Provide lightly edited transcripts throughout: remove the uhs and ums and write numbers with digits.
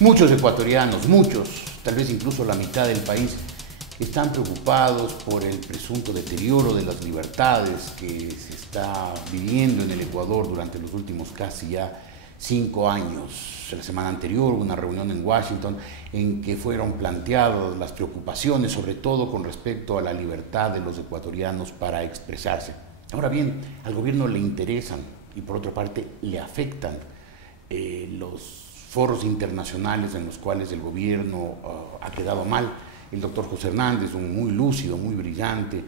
Muchos ecuatorianos, muchos, tal vez incluso la mitad del país, están preocupados por el presunto deterioro de las libertades que se está viviendo en el Ecuador durante los últimos casi ya 5 años. La semana anterior hubo una reunión en Washington en que fueron planteadas las preocupaciones, sobre todo con respecto a la libertad de los ecuatorianos para expresarse. Ahora bien, al gobierno le interesan y por otra parte le afectan los foros internacionales en los cuales el gobierno ha quedado mal. El doctor José Hernández, un muy lúcido, muy brillante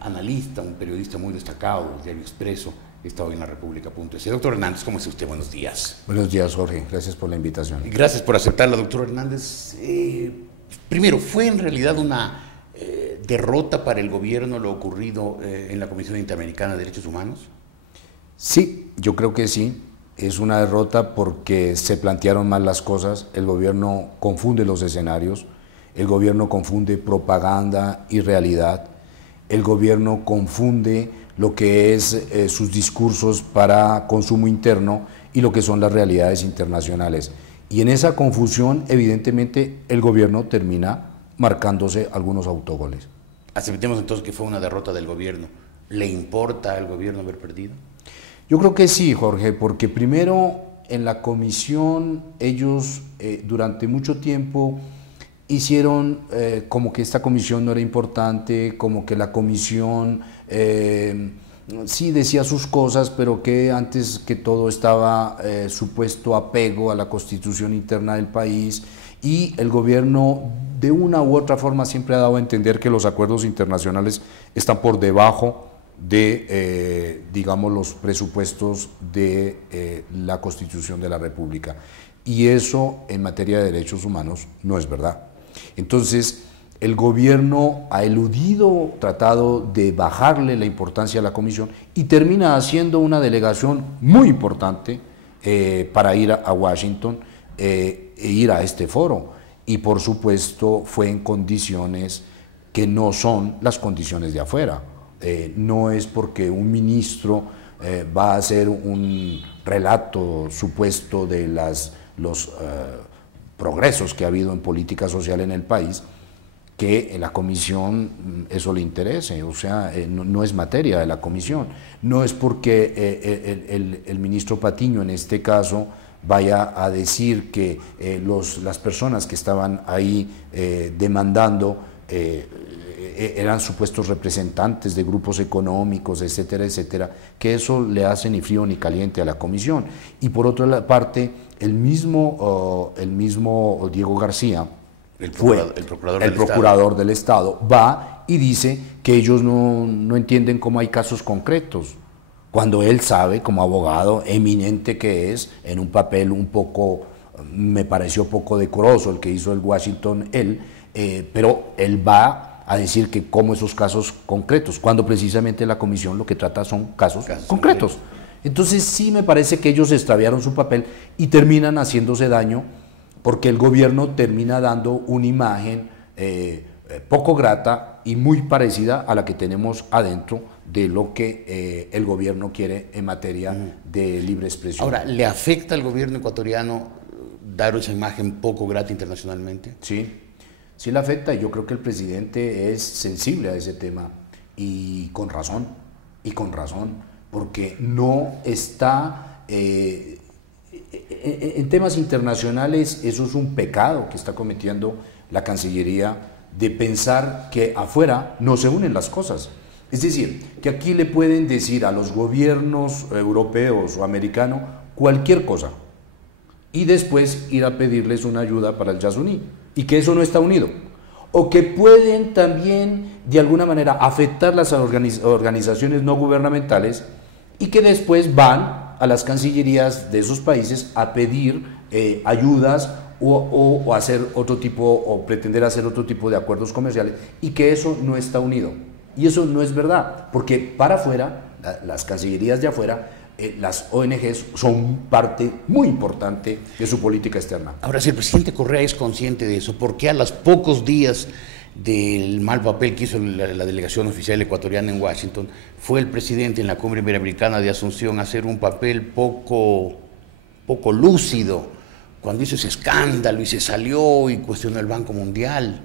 analista, un periodista muy destacado del Diario Expreso, está hoy en la República.es. Doctor Hernández, ¿cómo está usted? Buenos días. Buenos días, Jorge. Gracias por la invitación. Gracias por aceptarla, doctor Hernández. Primero, ¿fue en realidad una derrota para el gobierno lo ocurrido en la Comisión Interamericana de Derechos Humanos? Sí, yo creo que sí. Es una derrota porque se plantearon mal las cosas, el gobierno confunde los escenarios, el gobierno confunde propaganda y realidad, el gobierno confunde lo que es sus discursos para consumo interno y lo que son las realidades internacionales. Y en esa confusión, evidentemente, el gobierno termina marcándose algunos autogoles. Aceptemos entonces que fue una derrota del gobierno. ¿Le importa al gobierno haber perdido? Yo creo que sí, Jorge, porque primero en la comisión ellos durante mucho tiempo hicieron como que esta comisión no era importante, como que la comisión sí decía sus cosas, pero que antes que todo estaba supuesto apego a la constitución interna del país, y el gobierno de una u otra forma siempre ha dado a entender que los acuerdos internacionales están por debajo de, digamos, los presupuestos de la Constitución de la República. Y eso en materia de derechos humanos no es verdad. Entonces, el gobierno ha eludido, tratado de bajarle la importancia a la comisión y termina haciendo una delegación muy importante para ir a Washington e ir a este foro. Y por supuesto fue en condiciones que no son las condiciones de afuera. No es porque un ministro va a hacer un relato supuesto de los progresos que ha habido en política social en el país, que en la comisión eso le interese. O sea, no es materia de la comisión. No es porque el ministro Patiño en este caso vaya a decir que las personas que estaban ahí demandando eran supuestos representantes de grupos económicos, etcétera, etcétera, que eso le hace ni frío ni caliente a la comisión. Y por otra parte, el mismo Diego García, el procurador del Estado, va y dice que ellos no entienden cómo hay casos concretos, cuando él sabe, como abogado eminente que es, en un papel un poco, me pareció poco decoroso el que hizo el Washington él, pero él va a decir que como esos casos concretos, cuando precisamente la comisión lo que trata son casos concretos. Entonces sí me parece que ellos extraviaron su papel y terminan haciéndose daño, porque el gobierno termina dando una imagen poco grata y muy parecida a la que tenemos adentro de lo que el gobierno quiere en materia de libre expresión. Ahora, ¿le afecta al gobierno ecuatoriano dar esa imagen poco grata internacionalmente? Sí. Sí le afecta, y yo creo que el presidente es sensible a ese tema, y con razón, porque no está, en temas internacionales eso es un pecado que está cometiendo la Cancillería, de pensar que afuera no se unen las cosas. Es decir, que aquí le pueden decir a los gobiernos europeos o americanos cualquier cosa, y después ir a pedirles una ayuda para el Yasuní, y que eso no está unido, o que pueden también de alguna manera afectar las organizaciones no gubernamentales, y que después van a las cancillerías de esos países a pedir ayudas o hacer otro tipo, o pretender hacer otro tipo de acuerdos comerciales, y que eso no está unido. Y eso no es verdad, porque para afuera, las cancillerías de afuera, las ONGs son parte muy importante de su política externa. Ahora, si el presidente Correa es consciente de eso, ¿por qué a los pocos días del mal papel que hizo la delegación oficial ecuatoriana en Washington, fue el presidente en la Cumbre Interamericana de Asunción a hacer un papel poco lúcido cuando hizo ese escándalo y se salió y cuestionó el Banco Mundial?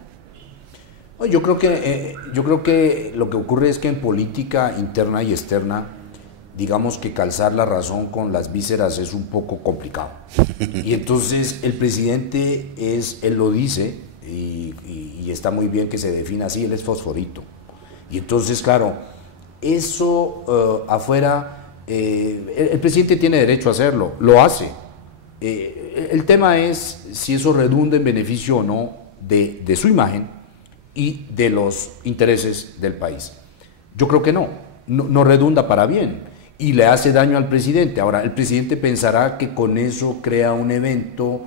Yo creo que lo que ocurre es que en política interna y externa, digamos que calzar la razón con las vísceras es un poco complicado. Y entonces el presidente él lo dice, y está muy bien que se defina así, él es fosforito. Y entonces, claro, eso afuera, el presidente tiene derecho a hacerlo, lo hace. El tema es si eso redunda en beneficio o no de su imagen y de los intereses del país. Yo creo que no redunda para bien y le hace daño al presidente. Ahora, el presidente pensará que con eso crea un evento,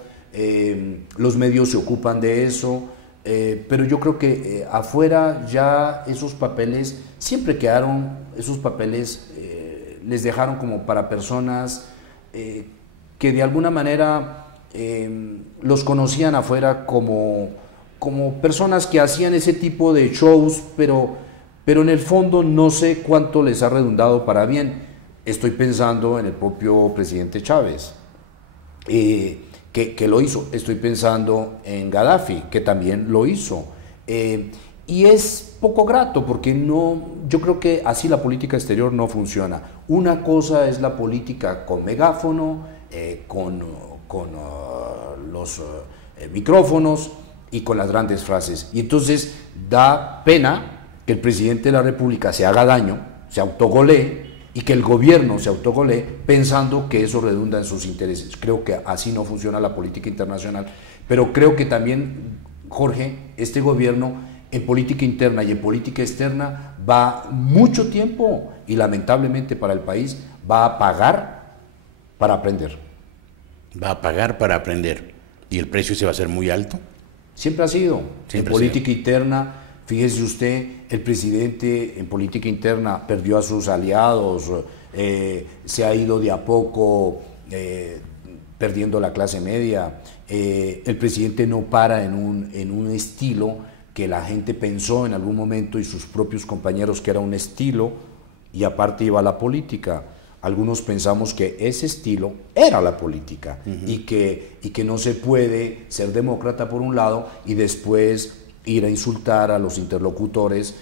los medios se ocupan de eso, pero yo creo que afuera ya esos papeles siempre quedaron, esos papeles les dejaron como para personas que de alguna manera los conocían afuera como personas que hacían ese tipo de shows, pero en el fondo no sé cuánto les ha redundado para bien. Estoy pensando en el propio presidente Chávez, que lo hizo. Estoy pensando en Gaddafi, que también lo hizo. Y es poco grato porque yo creo que así la política exterior no funciona. Una cosa es la política con megáfono, con los micrófonos y con las grandes frases. Y entonces da pena que el presidente de la República se haga daño, se autogolee, y que el gobierno se autogolee pensando que eso redunda en sus intereses. Creo que así no funciona la política internacional, pero creo que también, Jorge, este gobierno en política interna y en política externa va mucho tiempo y lamentablemente para el país va a pagar para aprender. Va a pagar para aprender. ¿Y el precio se va a hacer muy alto? Siempre ha sido. En política interna, fíjese usted, el presidente en política interna perdió a sus aliados, se ha ido de a poco perdiendo la clase media. El presidente no para en un estilo que la gente pensó en algún momento y sus propios compañeros que era un estilo y aparte iba a la política. Algunos pensamos que ese estilo era la política y que no se puede ser demócrata por un lado y después ir a insultar a los interlocutores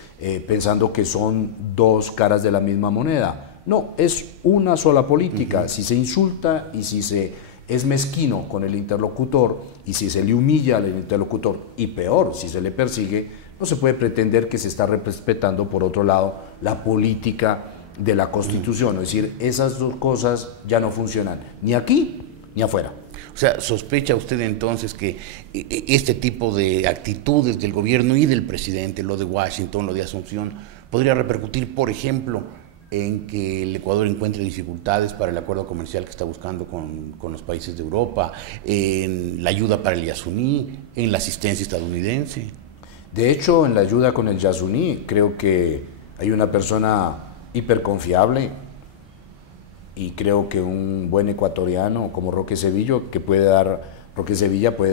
pensando que son dos caras de la misma moneda. No, es una sola política. Si se insulta y si se es mezquino con el interlocutor y si se le humilla al interlocutor y peor, si se le persigue, no se puede pretender que se está respetando por otro lado la política de la Constitución. Es decir, esas dos cosas ya no funcionan ni aquí ni afuera. O sea, ¿sospecha usted entonces que este tipo de actitudes del gobierno y del presidente, lo de Washington, lo de Asunción, podría repercutir, por ejemplo, en que el Ecuador encuentre dificultades para el acuerdo comercial que está buscando con los países de Europa, en la ayuda para el Yasuní, en la asistencia estadounidense? De hecho, en la ayuda con el Yasuní, creo que hay una persona hiperconfiable y creo que un buen ecuatoriano como Roque Sevilla puede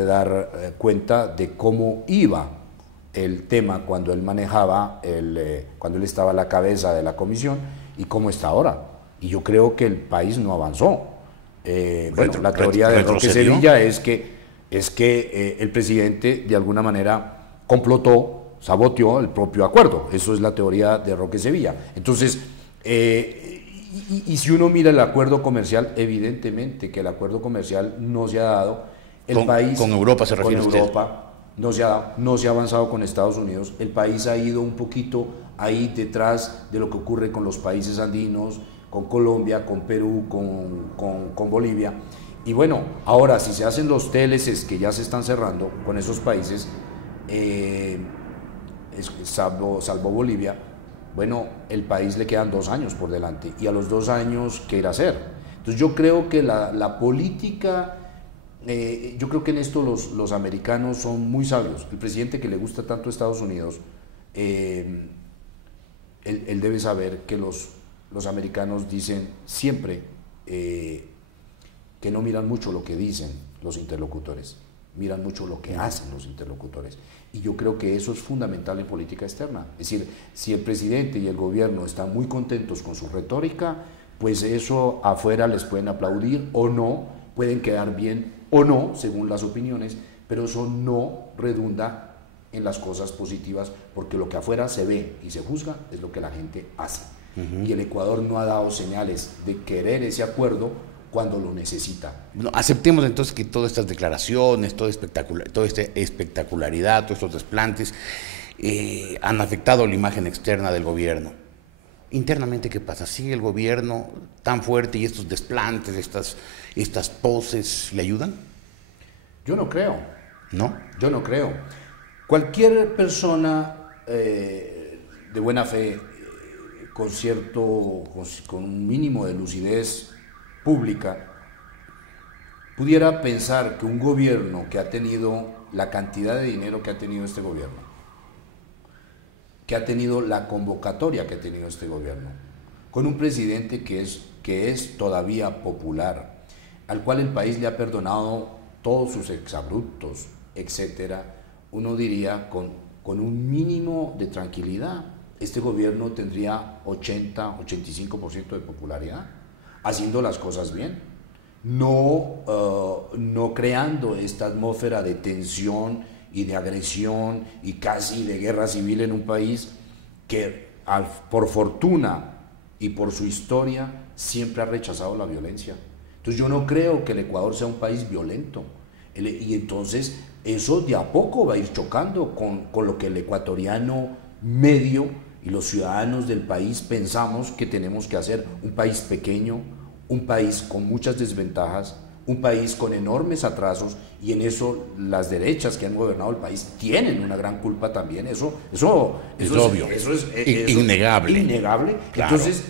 dar cuenta de cómo iba el tema cuando él manejaba, cuando él estaba a la cabeza de la comisión y cómo está ahora. Y yo creo que el país no avanzó. Bueno, la teoría de Roque Sevilla es que el presidente de alguna manera complotó, saboteó el propio acuerdo. Eso es la teoría de Roque Sevilla. Entonces, y si uno mira el acuerdo comercial, evidentemente que el acuerdo comercial no se ha dado. El país con Europa se refiere con Europa no se ha dado, no se ha avanzado con Estados Unidos. El país ha ido un poquito ahí detrás de lo que ocurre con los países andinos, con Colombia, con Perú, con Bolivia. Y bueno, ahora si se hacen los TLCs que ya se están cerrando con esos países, salvo Bolivia, bueno, el país le quedan 2 años por delante y a los 2 años, ¿qué irá a hacer? Entonces yo creo que la política, yo creo que en esto los americanos son muy sabios. El presidente que le gusta tanto a Estados Unidos, él debe saber que los americanos dicen siempre que no miran mucho lo que dicen los interlocutores, miran mucho lo que hacen los interlocutores. Y yo creo que eso es fundamental en política externa. Es decir, si el presidente y el gobierno están muy contentos con su retórica, pues eso afuera les pueden aplaudir o no, pueden quedar bien o no, según las opiniones, pero eso no redunda en las cosas positivas, porque lo que afuera se ve y se juzga es lo que la gente hace. Y el Ecuador no ha dado señales de querer ese acuerdo cuando lo necesita. Bueno, aceptemos entonces que todas estas declaraciones, toda esta espectacularidad, todos estos desplantes han afectado la imagen externa del gobierno. Internamente, ¿qué pasa? ¿Sigue el gobierno tan fuerte y estos desplantes, estas poses, le ayudan? Yo no creo. ¿No? Yo no creo. Cualquier persona de buena fe, con un mínimo de lucidez pública, pudiera pensar que un gobierno que ha tenido la cantidad de dinero que ha tenido este gobierno, que ha tenido la convocatoria que ha tenido este gobierno, con un presidente que es todavía popular, al cual el país le ha perdonado todos sus exabruptos, etcétera, uno diría con un mínimo de tranquilidad, este gobierno tendría 80-85% de popularidad, haciendo las cosas bien, no creando esta atmósfera de tensión y de agresión y casi de guerra civil en un país que por fortuna y por su historia siempre ha rechazado la violencia. Entonces yo no creo que el Ecuador sea un país violento, y entonces eso de a poco va a ir chocando con lo que el ecuatoriano medio y los ciudadanos del país pensamos que tenemos que hacer: un país pequeño, un país con muchas desventajas, un país con enormes atrasos, y en eso las derechas que han gobernado el país tienen una gran culpa también. Eso es obvio, eso es innegable. Claro. Entonces,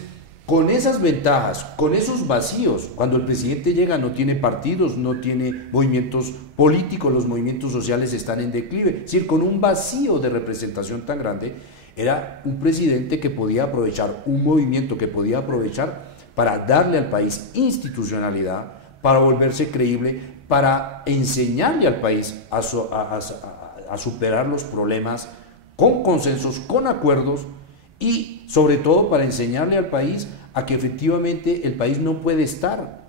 con esas ventajas, con esos vacíos, cuando el presidente llega no tiene partidos, no tiene movimientos políticos, los movimientos sociales están en declive, es decir, con un vacío de representación tan grande, era un presidente que podía aprovechar, un movimiento que podía aprovechar para darle al país institucionalidad, para volverse creíble, para enseñarle al país a superar los problemas con consensos, con acuerdos, y sobre todo para enseñarle al país a que efectivamente el país no puede estar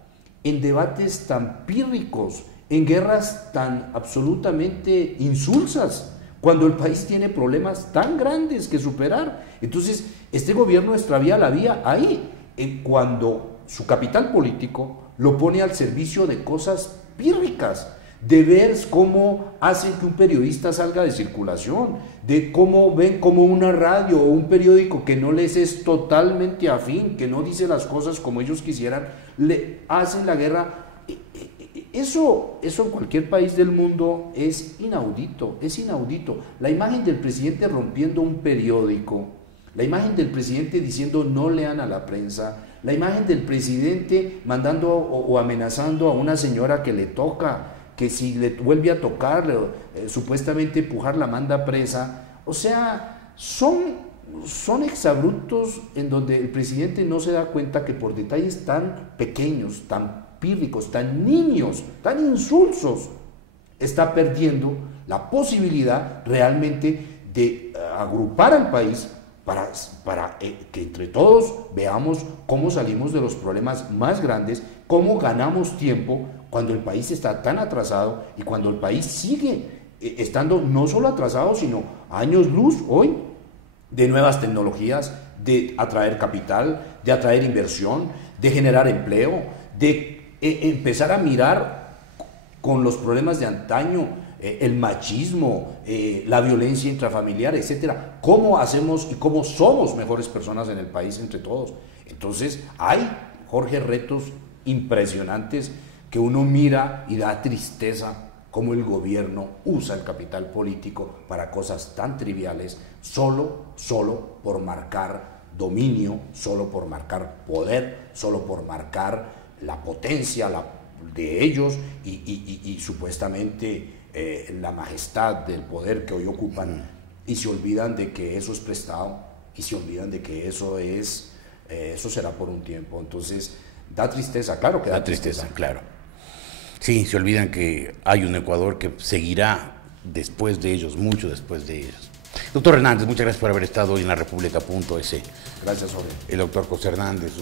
en debates tan pírricos, en guerras tan absolutamente insulsas, cuando el país tiene problemas tan grandes que superar. Entonces, este gobierno extravía la vía ahí, cuando su capital político lo pone al servicio de cosas pírricas, de ver cómo hacen que un periodista salga de circulación, de cómo ven como una radio o un periódico que no les es totalmente afín, que no dice las cosas como ellos quisieran, le hacen la guerra. Eso en cualquier país del mundo es inaudito, es inaudito. La imagen del presidente rompiendo un periódico, la imagen del presidente diciendo no lean a la prensa, la imagen del presidente mandando o amenazando a una señora que le toca, que si le vuelve a tocar, supuestamente empujar, la manda presa. O sea, son exabruptos en donde el presidente no se da cuenta que por detalles tan pequeños, tan pírricos, tan niños, tan insulsos, está perdiendo la posibilidad realmente de agrupar al país para que entre todos veamos cómo salimos de los problemas más grandes, cómo ganamos tiempo cuando el país está tan atrasado y cuando el país sigue estando no solo atrasado, sino años luz hoy de nuevas tecnologías, de atraer capital, de atraer inversión, de generar empleo, de empezar a mirar con los problemas de antaño, el machismo, la violencia intrafamiliar, etcétera. ¿Cómo hacemos y cómo somos mejores personas en el país entre todos? Entonces hay, Jorge, retos impresionantes que uno mira y da tristeza cómo el gobierno usa el capital político para cosas tan triviales, solo por marcar dominio, solo por marcar poder, solo por marcar la potencia de ellos y supuestamente la majestad del poder que hoy ocupan, y se olvidan de que eso es prestado, y se olvidan de que eso será por un tiempo. Entonces da tristeza, claro que da tristeza, claro. Sí, se olvidan que hay un Ecuador que seguirá después de ellos, mucho después de ellos. Doctor Hernández, muchas gracias por haber estado hoy en la República.es. Gracias, Jorge. El doctor José Hernández,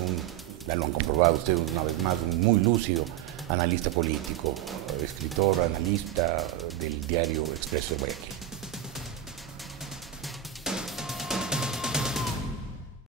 ya lo han comprobado ustedes una vez más, muy lúcido, analista político, escritor, analista del diario Expreso de Guayaquil.